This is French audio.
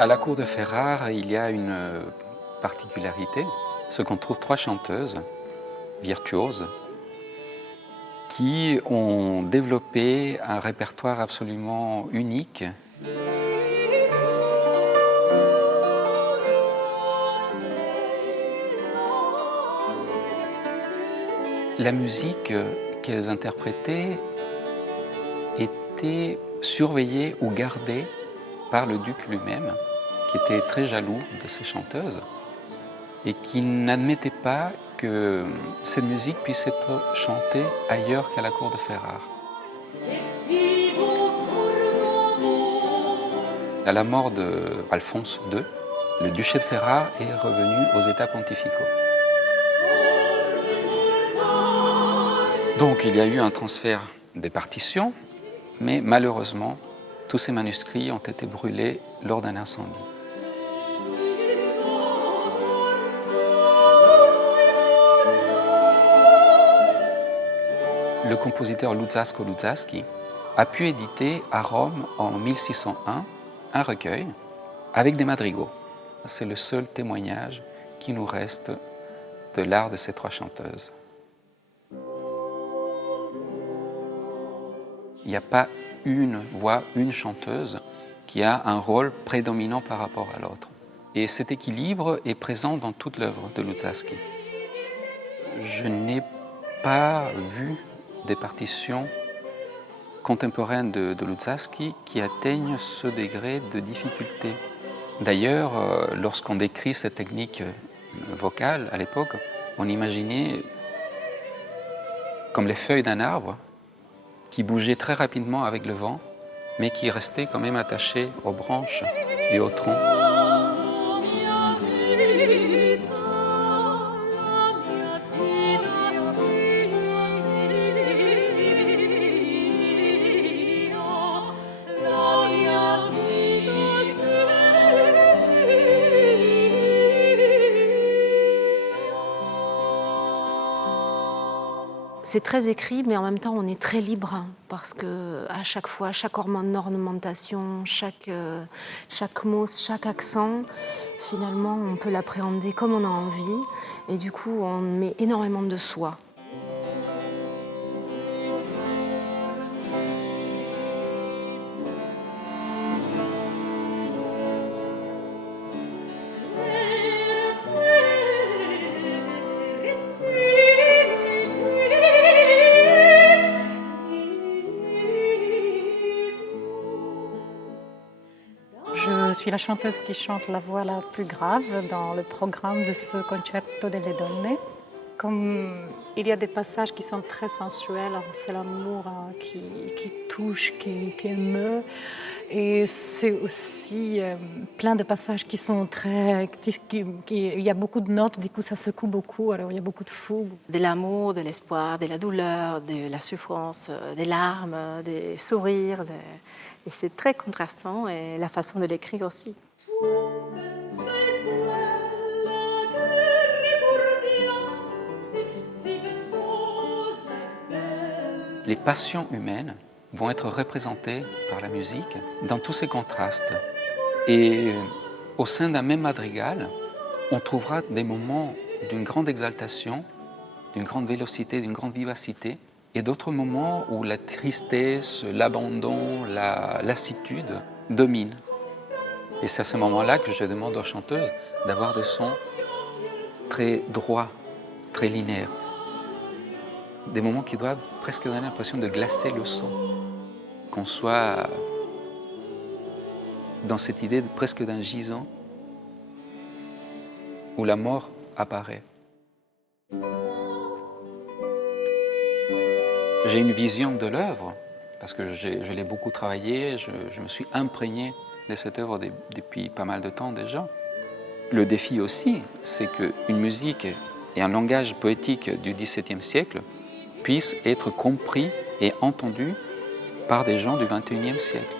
À la cour de Ferrare, il y a une particularité, c'est qu'on trouve 3 chanteuses virtuoses qui ont développé un répertoire absolument unique. La musique qu'elles interprétaient était surveillée ou gardée par le duc lui-même, qui était très jaloux de ces chanteuses et qui n'admettait pas que cette musique puisse être chantée ailleurs qu'à la cour de Ferrare. À la mort d'Alphonse II, le duché de Ferrare est revenu aux États pontificaux. Donc il y a eu un transfert des partitions, mais malheureusement, tous ces manuscrits ont été brûlés lors d'un incendie. Le compositeur Luzzasco Luzzaschi a pu éditer à Rome en 1601 un recueil avec des madrigaux. C'est le seul témoignage qui nous reste de l'art de ces 3 chanteuses. Il n'y a pas une voix, une chanteuse qui a un rôle prédominant par rapport à l'autre. Et cet équilibre est présent dans toute l'œuvre de Luzzaschi. Je n'ai pas vu des partitions contemporaines de Luzzaschi qui atteignent ce degré de difficulté. D'ailleurs, lorsqu'on décrit cette technique vocale à l'époque, on imaginait comme les feuilles d'un arbre qui bougeaient très rapidement avec le vent, mais qui restaient quand même attachées aux branches et au tronc. C'est très écrit, mais en même temps, on est très libre, hein, parce que à chaque fois, chaque ornementation, chaque mot, chaque accent, finalement, on peut l'appréhender comme on a envie, et du coup, on met énormément de soi. Je suis la chanteuse qui chante la voix la plus grave dans le programme de ce Concerto delle Donne. Comme il y a des passages qui sont très sensuels, c'est l'amour qui touche, qui émeut. Et c'est aussi plein de passages qui sont très... il y a beaucoup de notes, du coup ça secoue beaucoup, alors il y a beaucoup de fougue. De l'amour, de l'espoir, de la douleur, de la souffrance, des larmes, des sourires. Et c'est très contrastant, et la façon de l'écrire aussi. Les passions humaines vont être représentées par la musique dans tous ces contrastes. Et au sein d'un même madrigal, on trouvera des moments d'une grande exaltation, d'une grande vélocité, d'une grande vivacité, et d'autres moments où la tristesse, l'abandon, la lassitude dominent. Et c'est à ce moment-là que je demande aux chanteuses d'avoir des sons très droits, très linéaires. Des moments qui doivent presque donner l'impression de glacer le son. Qu'on soit dans cette idée presque d'un gisant où la mort apparaît. J'ai une vision de l'œuvre, parce que je l'ai beaucoup travaillé, je me suis imprégné de cette œuvre depuis pas mal de temps déjà. Le défi aussi, c'est qu'une musique et un langage poétique du XVIIe siècle puissent être compris et entendus par des gens du XXIe siècle.